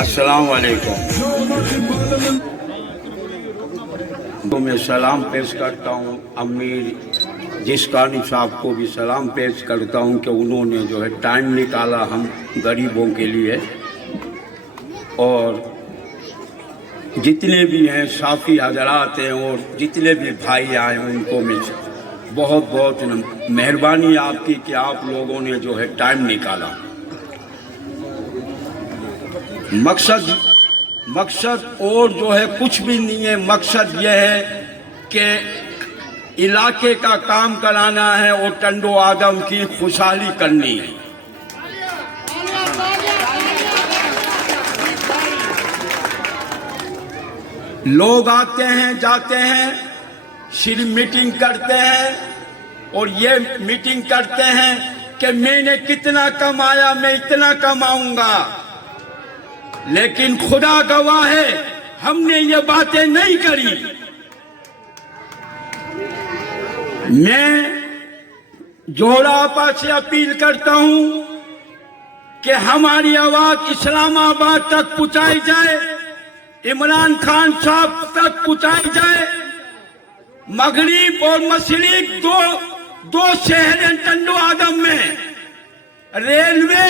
अस्सलाम वालेकुम। तो मैं सलाम पेश करता हूँ अमीर जिस्कानी साहब को भी सलाम पेश करता हूँ कि उन्होंने जो है टाइम निकाला हम गरीबों के लिए। और जितने भी हैं साफ़ी हजरात हैं और जितने भी भाई आए उनको मैं बहुत बहुत मेहरबानी आपकी कि आप लोगों ने जो है टाइम निकाला। मकसद और जो है कुछ भी नहीं है। मकसद यह है कि इलाके का काम कराना है और टंडो आदम की खुशहाली करनी है। लोग आते हैं जाते हैं, सिर्फ मीटिंग करते हैं और ये मीटिंग करते हैं कि मैंने कितना कमाया, मैं इतना कमाऊंगा। लेकिन खुदा गवाह है हमने ये बातें नहीं करी। मैं जोहरा आपा से अपील करता हूं कि हमारी आवाज इस्लामाबाद तक पहुंचाई जाए, इमरान खान साहब तक पहुंचाई जाए। मगरिब और मशरिक दो शहर हैं टंडो आदम में। रेलवे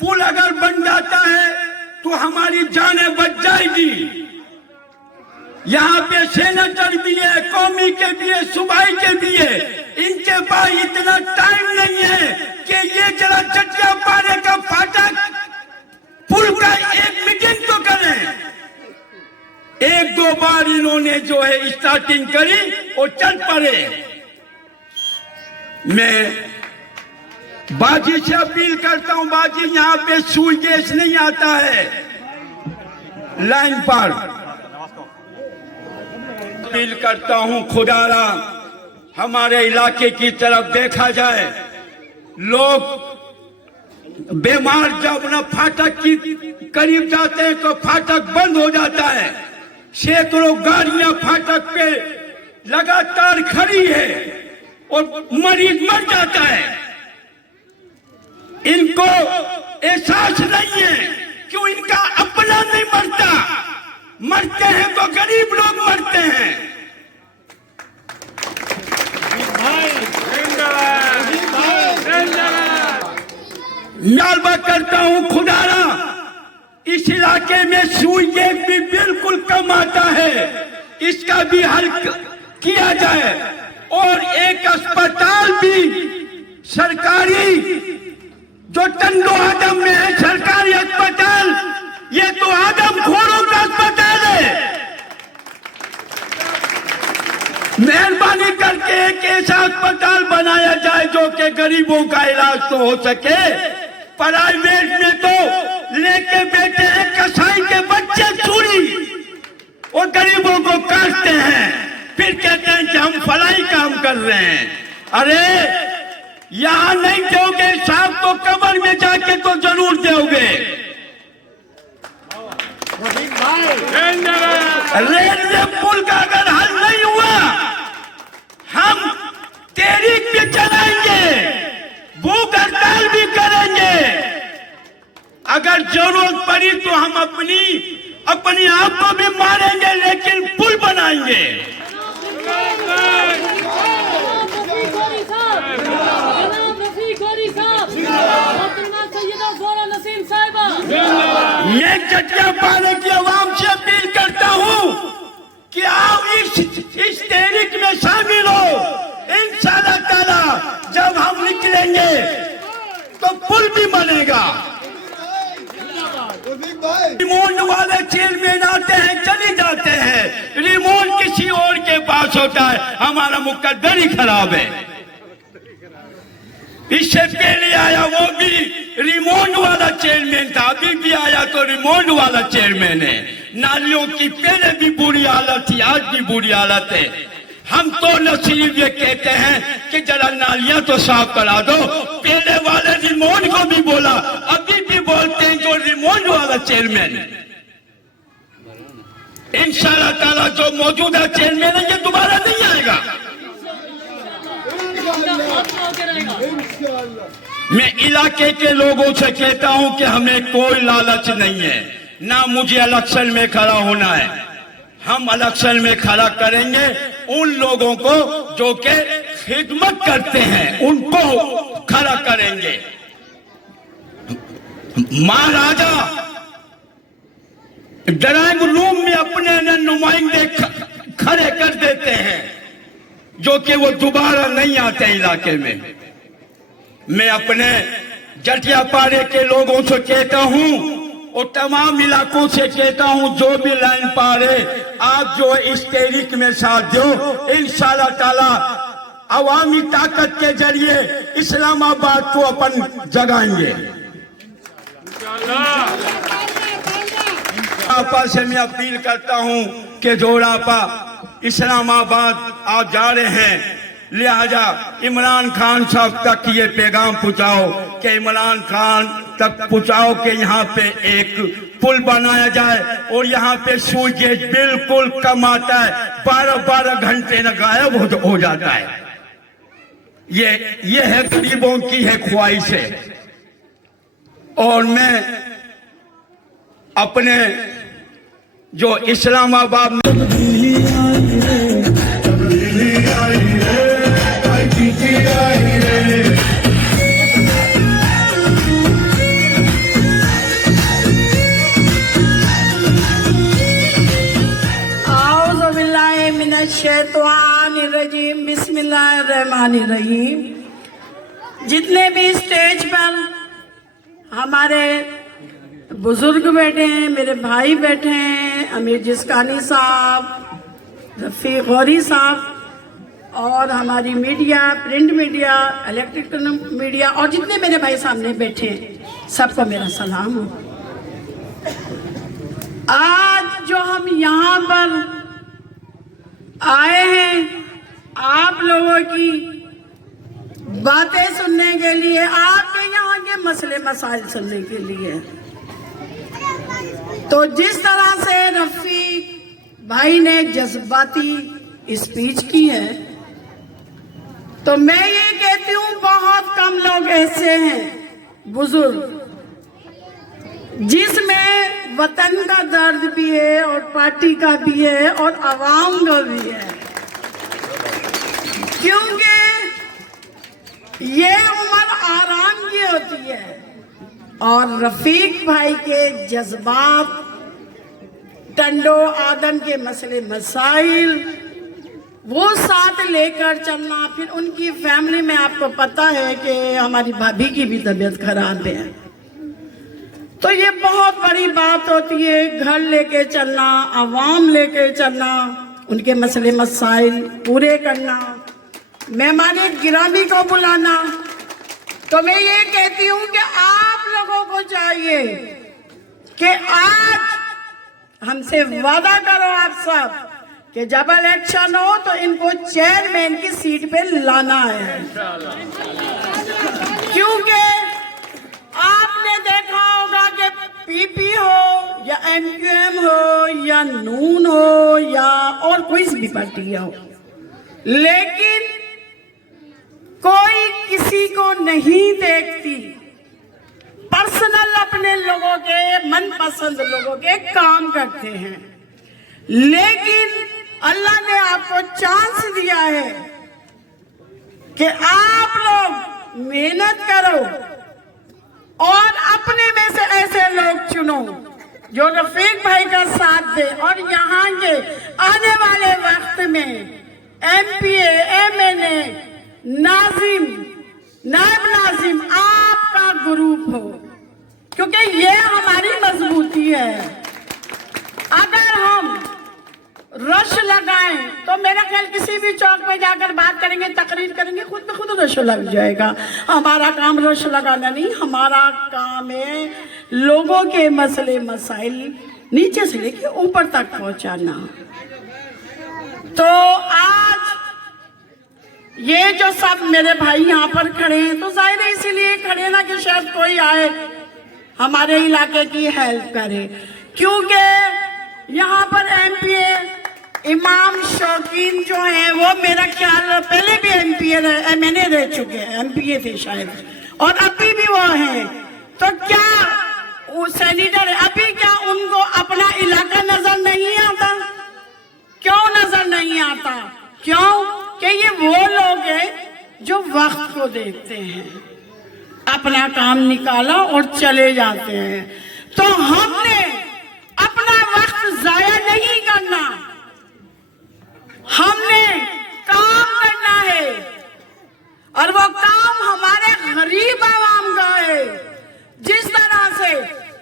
पुल अगर बन जाता है तो हमारी जानें बच जाएगी। यहाँ पे सेनेटर भी है, कौमी के भी है, सूबाई के भी है। इनके पास इतना टाइम नहीं है कि ये जरा चटियापाड़े का फाटक पुल का एक मीटिंग तो करें। एक दो बार इन्होंने जो है स्टार्टिंग करी और चल पड़े। मैं बाजी से अपील करता हूं, बाजी यहाँ पे सुई गैस नहीं आता है लाइन पर। अपील करता हूं खुदारा हमारे इलाके की तरफ देखा जाए। लोग बीमार जब न फाटक की करीब जाते हैं तो फाटक बंद हो जाता है। सैकड़ों गाड़ियां फाटक पे लगातार खड़ी है और मरीज मर जाता है। इनको एहसास नहीं है क्यों इनका अपना नहीं मरता। मरते हैं तो गरीब लोग मरते हैं। नालबा करता हूं खुदारा इस इलाके में सुई गैस भी बिल्कुल कम आता है, इसका भी हल किया जाए। और एक अस्पताल भी सरकारी जो टंडो आदम में है, सरकारी अस्पताल, ये तो आदमखोरों का अस्पताल है। मेहरबानी करके एक ऐसा अस्पताल बनाया जाए जो कि गरीबों का इलाज तो हो सके। प्राइवेट में तो लेके बैठे हैं कसाई के बच्चे चोरी और गरीबों को काटते हैं, फिर कहते हैं कि हम फलाई काम कर रहे हैं। अरे यहां नहीं दोगे साहब तो कब्र में जाके तो जरूर दोगे। रेलवे पुल का अगर हल नहीं हुआ हम तहरीक भी चलाएंगे, भूख हड़ताल भी करेंगे। अगर जरूरत पड़ी तो हम अपनी आप को भी मारेंगे, लेकिन पुल बनाएंगे। मैं चटियापाड़े की आवाम से अपील करता हूं कि आप इस तहरीक में शामिल हो। इंशाअल्लाह ताला जब हम निकलेंगे तो पुल भी बनेगा। रिमोट वाले चेयरमैन आते हैं चले जाते हैं, रिमोट किसी और के पास होता है। हमारा मुकद्दर ही खराब है। इससे पहले आया वो भी रिमोट वाला चेयरमैन था, अभी भी आया तो रिमोट वाला चेयरमैन है। नालियों की पहले भी बुरी हालत थी, आज भी बुरी हालत है। हम तो न सिर्फ ये कहते हैं कि जरा नालियां तो साफ करा दो, पहले वाले रिमोट को भी बोला, अभी भी बोलते हैं जो रिमोट वाला चेयरमैन। इंशाअल्लाह ताला जो मौजूदा चेयरमैन है ये दोबारा नहीं आएगा। मैं इलाके के लोगों से कहता हूं कि हमें कोई लालच नहीं है, ना मुझे इलेक्शन में खड़ा होना है। हम इलेक्शन में खड़ा करेंगे उन लोगों को जो के खिदमत करते हैं, उनको खड़ा करेंगे। महाराजा ड्राइंग रूम में अपने नुमाइंदे खड़े कर देते हैं जो कि वो दोबारा नहीं आते इलाके में। मैं अपने जटियापाड़े के लोगों से कहता हूं और तमाम इलाकों से कहता हूं, जो भी लाइन पारे आप जो इस तहरीक में साथ दो, इंशाअल्लाह ताला अवामी ताकत के जरिए इस्लामाबाद को अपन जगाएंगे। आपा से मैं अपील करता हूं कि जोड़ापा इस्लामाबाद आप जा रहे हैं, लिहाजा इमरान खान साहब तक ये पैगाम पहुंचाओ कि इमरान खान तक पहुंचाओ कि यहाँ पे एक पुल बनाया जाए और यहाँ पे सूरज बिल्कुल कम आता है, 12-12 घंटे न गायब हो जाता है। ये है गरीबों की है ख्वाहिश है। और मैं अपने जो इस्लामाबाद में शैतानिर्रजीम बिस्मिल्लाहिर्रहमानिर्रहीम। जितने भी स्टेज पर हमारे बुजुर्ग बैठे हैं, मेरे भाई बैठे हैं, अमीर जिस्कानी साहब, रफ़ी गौरी साहब और हमारी media, print media, electronic media और जितने मेरे भाई सामने बैठे हैं, सबको मेरा सलाम हो। आज जो हम यहाँ पर आए हैं आप लोगों की बातें सुनने के लिए, आपके यहाँ के मसले मसाइल सुनने के लिए। तो जिस तरह से रफीक भाई ने जज्बाती स्पीच की है, तो मैं ये कहती हूँ बहुत कम लोग ऐसे हैं बुजुर्ग जिसमें वतन का दर्द भी है और पार्टी का भी है और आवाम का भी है, क्योंकि ये उम्र आराम की होती है। और रफीक भाई के जज्बात, टंडो आदम के मसले मसाइल वो साथ लेकर चलना। फिर उनकी फैमिली में आपको पता है कि हमारी भाभी की भी तबीयत खराब है, तो ये बहुत बड़ी बात होती है। घर लेके चलना, आवाम लेके चलना, उनके मसले मसाइल पूरे करना, मेहमान गिरामी को बुलाना। तो मैं ये कहती हूँ कि आप लोगों को चाहिए कि आज हमसे वादा करो आप सब कि जब इलेक्शन हो तो इनको चेयरमैन की सीट पे लाना है, क्योंकि आपने देखा होगा कि पीपी हो या एमक्यूएम हो या नून हो या और कोई भी पार्टी हो, लेकिन कोई किसी को नहीं देखती। पर्सनल अपने लोगों के, मनपसंद लोगों के काम करते हैं, लेकिन अल्लाह ने आपको चांस दिया है कि आप लोग मेहनत करो और अपने में से ऐसे लोग चुनो जो रफीक भाई का साथ दे। और यहाँ के आने वाले वक्त में एमपीए, एमएनए, नाजिम, नायब नाजिम आपका ग्रुप हो, क्योंकि ये हमारी मजबूती है। अगर हम रश लगाएं तो मेरा ख्याल किसी भी चौक पे जाकर बात करेंगे, तकरीर करेंगे, खुद में खुद रश लग जाएगा। हमारा काम रश लगाना नहीं, हमारा काम है लोगों के मसले मसाइल नीचे से लेके ऊपर तक पहुंचाना। तो आज ये जो सब मेरे भाई यहाँ पर खड़े हैं, तो जाहिर है इसीलिए खड़े ना कि शायद कोई आए हमारे इलाके की हेल्प करे, क्योंकि यहाँ पर एमपीए इमाम शौकीन जो है वो मेरा ख्याल पहले भी एमपीए एमएनए रह चुके हैं, एमपीए थे शायद, और अभी भी वो हैं। तो क्या वो सेनेटर है, अभी क्या उनको अपना इलाका नजर नहीं आता? क्यों नजर नहीं आता? क्यों कि ये वो लोग हैं जो वक्त को देखते हैं, अपना काम निकाला और चले जाते हैं। तो हमने अपना वक्त जाया नहीं करना, हमने काम करना है, और वो काम हमारे गरीब आवाम का है। जिस तरह से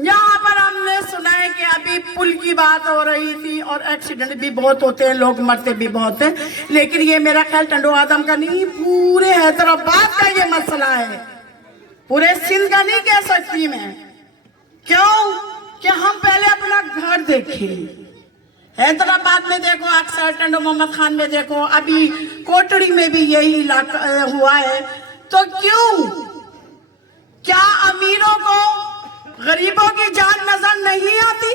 यहाँ पर हमने सुना है कि अभी पुल की बात हो रही थी और एक्सीडेंट भी बहुत होते हैं, लोग मरते भी बहुत हैं, लेकिन ये मेरा ख्याल टंडो आदम का नहीं, पूरे हैदराबाद का ये मसला है, पूरे सिंध का नहीं कह सकती मैं। क्यों कि हम पहले अपना घर देखें। हैदराबाद में देखो, अक्सर टंडो मोहम्मद खान में देखो, अभी कोटड़ी में भी यही इलाका हुआ है। तो क्यों, क्या अमीरों को गरीबों की जान नजर नहीं आती?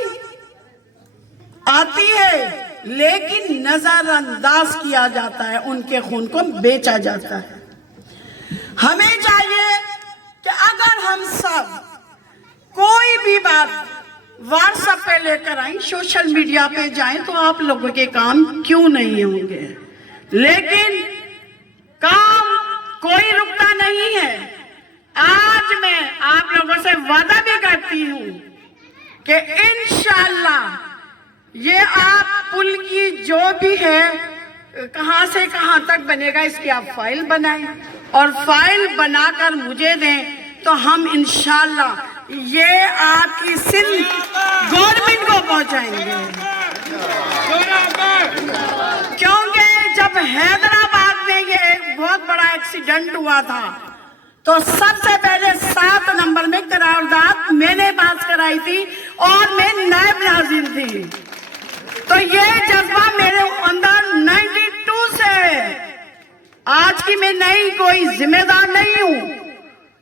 आती है, लेकिन नजरअंदाज किया जाता है, उनके खून को बेचा जाता है। हमें चाहिए कि अगर हम सब कोई भी बात व्हाट्सएप पे लेकर आए, सोशल मीडिया पे जाएं, तो आप लोगों के काम क्यों नहीं होंगे? लेकिन काम कोई रुकता नहीं है। आज मैं आप लोगों से वादा भी करती हूँ कि इंशाअल्लाह ये आप पुल की जो भी है, कहाँ से कहाँ तक बनेगा, इसकी आप फाइल बनाएं और फाइल बनाकर मुझे दें, तो हम इंशाअल्लाह ये आपकी सिंध गवर्नमेंट को पहुंचाएंगे। क्योंकि जब हैदराबाद में ये एक बहुत बड़ा एक्सीडेंट हुआ था, तो सबसे पहले 7 नंबर में करारदाद मैंने पास कराई थी और मैं नायब नाज़िर थी। तो ये जज्बा मेरे अंदर 92 से है। आज की मैं नहीं, कोई जिम्मेदार नहीं हूं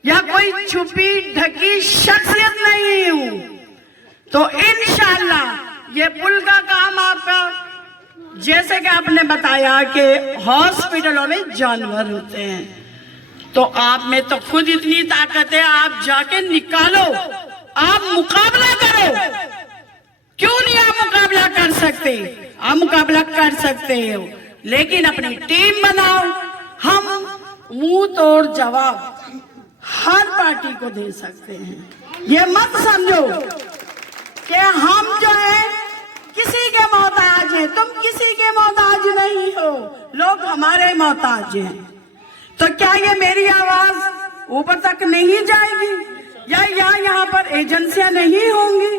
या कोई छुपी ढकी शख्सियत नहीं हूं। तो इंशाअल्लाह ये पुल का काम आपका, जैसे कि आपने बताया कि हॉस्पिटलों में जानवर होते हैं, तो आप में तो खुद इतनी ताकत है, आप जाके निकालो, आप मुकाबला करो। क्यों नहीं आप मुकाबला कर सकते? आप मुकाबला कर सकते हो, लेकिन अपनी टीम बनाओ। हम मुंह तोड़ जवाब हर पार्टी को दे सकते हैं। ये मत समझो कि हम जो है किसी के मोहताज हैं। तुम किसी के मोहताज नहीं हो, लोग हमारे मोहताज हैं। तो क्या ये मेरी आवाज ऊपर तक नहीं जाएगी, या यहाँ पर एजेंसियां नहीं होंगी,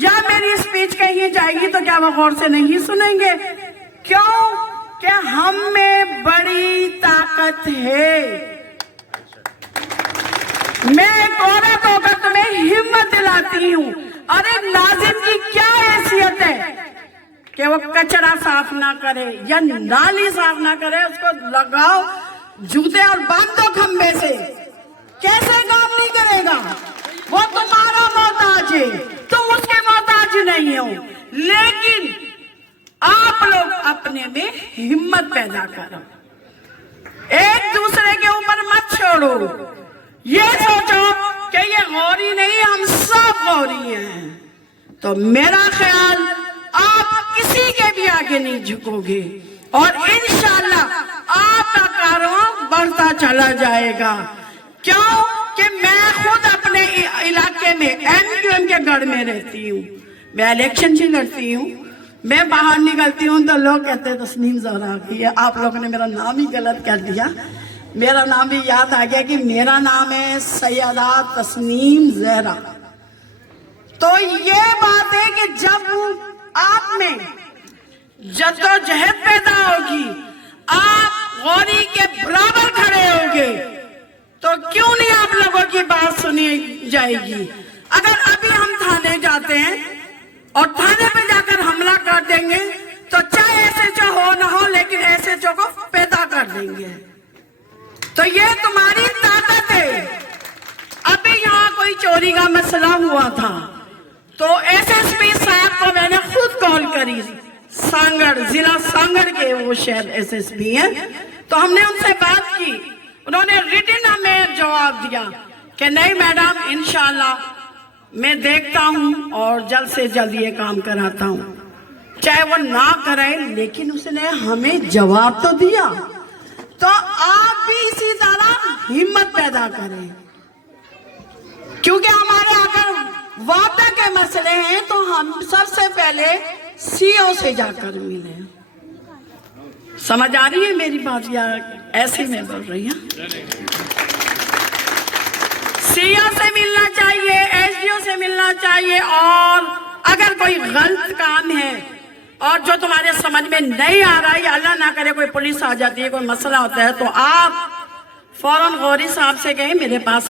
या मेरी स्पीच कहीं जाएगी तो क्या वो गौर से नहीं सुनेंगे? क्यों कि हम में बड़ी ताकत है। मैं औरत होकर तुम्हें हिम्मत दिलाती हूँ। अरे नाज़िम की क्या हैसियत है कि वो कचरा साफ ना करे या नाली साफ ना करे, उसको लगाओ जूते और बांध दो खंबे से, कैसे काम नहीं करेगा? वो तुम्हारा मोहताज है, तुम उसके मोहताज नहीं हो। लेकिन आप लोग अपने में हिम्मत पैदा करो, एक दूसरे के ऊपर मत छोड़ो। ये सोचो कि ये गौरी नहीं, हम सब गौरी हैं। तो मेरा ख्याल आप किसी के भी आगे नहीं झुकोगे और इंशाअल्लाह आपका कारवां बढ़ता चला जाएगा। क्यों कि मैं खुद अपने इलाके में एमक्यूएम के गढ़ में रहती हूँ, मैं इलेक्शन भी लड़ती हूँ। मैं बाहर निकलती हूँ तो लोग कहते हैं तस्नीम ज़हरा की है। आप लोगों ने मेरा नाम ही गलत कर दिया, मेरा नाम भी याद आ गया कि मेरा नाम है सैयदा तस्नीम ज़हरा। तो ये बात है कि जब आप में जद्दोजहद पैदा होगी, आप गौरी के बराबर खड़े होंगे, तो क्यों नहीं आप लोगों की बात सुनी जाएगी? अगर अभी हम थाने जाते हैं और थाने पे जाकर हमला कर देंगे, तो चाहे एसएचओ हो ना हो, लेकिन एसएचओ को पैदा कर देंगे। तो ये तुम्हारी ताकत है। अभी यहाँ कोई चोरी का मसला हुआ था, तो एसएसपी साहब को मैंने खुद कॉल करी, सांगड़, जिला सांगड़ के वो शहर एसएसपी हैं, तो हमने उनसे बात की। उन्होंने रिटन हमें जवाब दिया कि नहीं मैडम, इंशाल्लाह मैं देखता हूं और जल्द से जल्द ये काम कराता हूं, चाहे वो ना करे, लेकिन उसने हमें जवाब तो दिया। तो आप भी इसी तरह हिम्मत पैदा करें, क्योंकि हमारे अगर वाटर के मसले हैं तो हम सबसे पहले सीओ से जाकर मिले। समझ आ रही है मेरी बात या ऐसे में बोल रही है? सीओ से मिलना चाहिए, एसडीओ से मिलना चाहिए, और अगर कोई गलत काम है और जो तुम्हारे समझ में नहीं आ रहा है, या अल्लाह ना करे कोई पुलिस आ जाती है, कोई मसला होता है, तो आप फौरन गौरी साहब से कहें मेरे पास